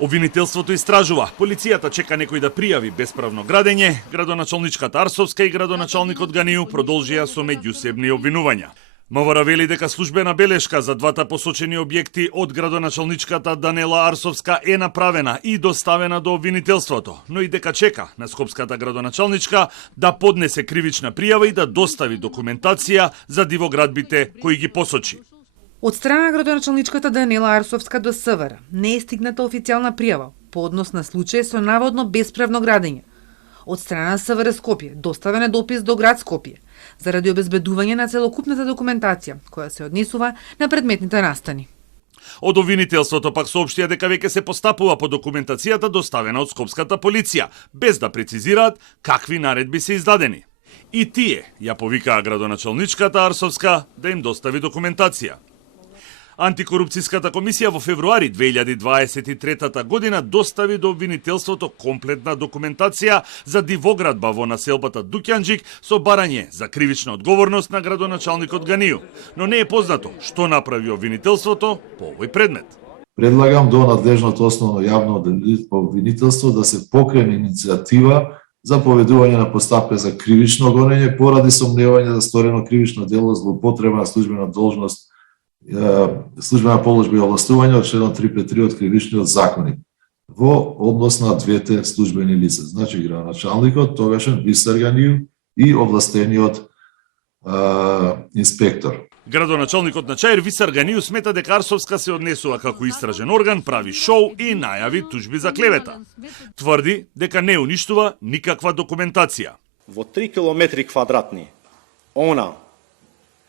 Обвинителството истражува. Полицијата чека некој да пријави бесправно градење. Градоначалничката Арсовска и градоначалникот Ганију продолжија со меѓусебни обвинувања. МВР вели дека службена белешка за двата посочени објекти од градоначалничката Данела Арсовска е направена и доставена до обвинителството, но и дека чека на скопската градоначалничка да поднесе кривична пријава и да достави документација за дивоградбите кои ги посочи. Од страна на градоначалничката Данела Арсовска до СВР не е стигната официјална пријава по однос на случај со наводно бесправно градење. Од страна на СВР Скопје доставен е допис до град Скопје заради обезбедување на целокупната документација која се однесува на предметните настани. Од обвинителството пак соопштија дека веќе се постапува по документацијата доставена од скопската полиција, без да прецизираат какви наредби се издадени. И тие ја повикаа градоначалничката Арсовска да им достави документација. Антикорупцијската комисија во февруари 2023 година достави до обвинителството комплетна документација за дивоградба во населбата Дуќанџик со барање за кривична одговорност на градоначалникот Ганију, но не е познато што направи обвинителството по овој предмет. Предлагам до надлежното основно јавно обвинителство да се покрене иницијатива за поведување на постапка за кривично гонење поради сомневање за сторено кривично дело злоупотреба на службена должност, службена положба и овластување од член 353 од Кривичниот законник во однос на двете службени лица, значи градоначалникот тогашен Висар Ганију и овластениот инспектор. Градоначалникот на Чаир Висар Ганију смета дека Арсовска се однесува како истражен орган, прави шоу и најави туџби за клевета. Тврди дека не уништува никаква документација. Во 3 километри квадратни, она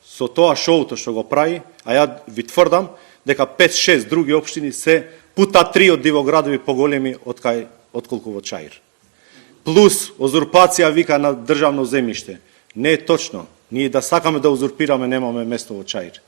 со тоа шоуто што го прави, а ја ви тврдам дека 5-6 други општини се пута 3 од дивоградови поголеми отколку во Чаир. Плюс узурпација вика на државно земјиште. Не е точно. Ние да сакаме да узурпираме, немаме место во Чаир.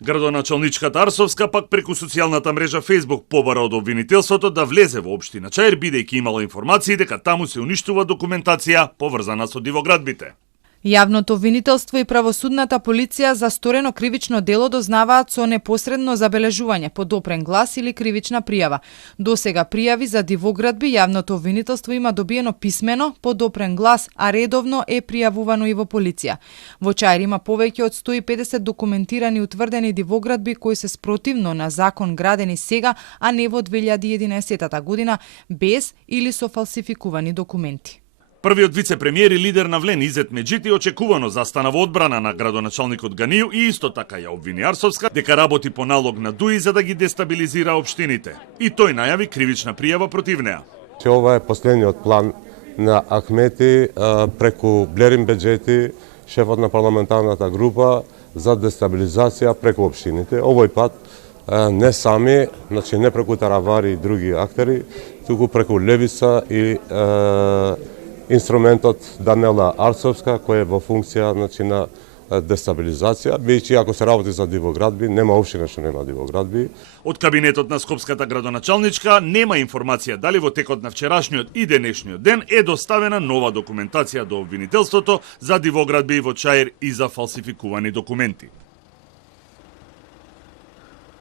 Градоначалничката Арсовска пак преку социјалната мрежа Facebook побара од обвинителството да влезе во општина Чаир бидејќи имала информации дека таму се уништува документација поврзана со дивоградбите. Јавното обвинителство и правосудната полиција за сторено кривично дело дознаваат со непосредно забележување, подопрен глас или кривична пријава. Досега пријави за дивоградби јавното обвинителство има добиено писмено, подопрен глас, а редовно е пријавувано и во полиција. Во Чаир има повеќе од 150 документирани утврдени дивоградби кои се спротивно на закон градени сега, а не во 2011 година, без или со фалсификувани документи. Првиот вице-премиер и лидер на Влен Изет Меджити очекувано застана во одбрана на градоначалникот Ганију и исто така ја обвини Арсовска дека работи по налог на ДУИ за да ги дестабилизира општините. И тој најави кривична пријава против неа. Ова е последниот план на Ахмети преку Блерин Беџети, шефот на парламентарната група за дестабилизација преку општините. Овој пат не сами, значи не преку Таравари и други актери, туку преку Левица и инструментот Данела Арсовска, кој е во функција на дестабилизација, бидејќи ако се работи за дивоградби, нема општина што нема дивоградби. Од кабинетот на скопската градоначалничка нема информација дали во текот на вчерашниот и денешниот ден е доставена нова документација до обвинителството за дивоградби во Чаир и за фалсификувани документи.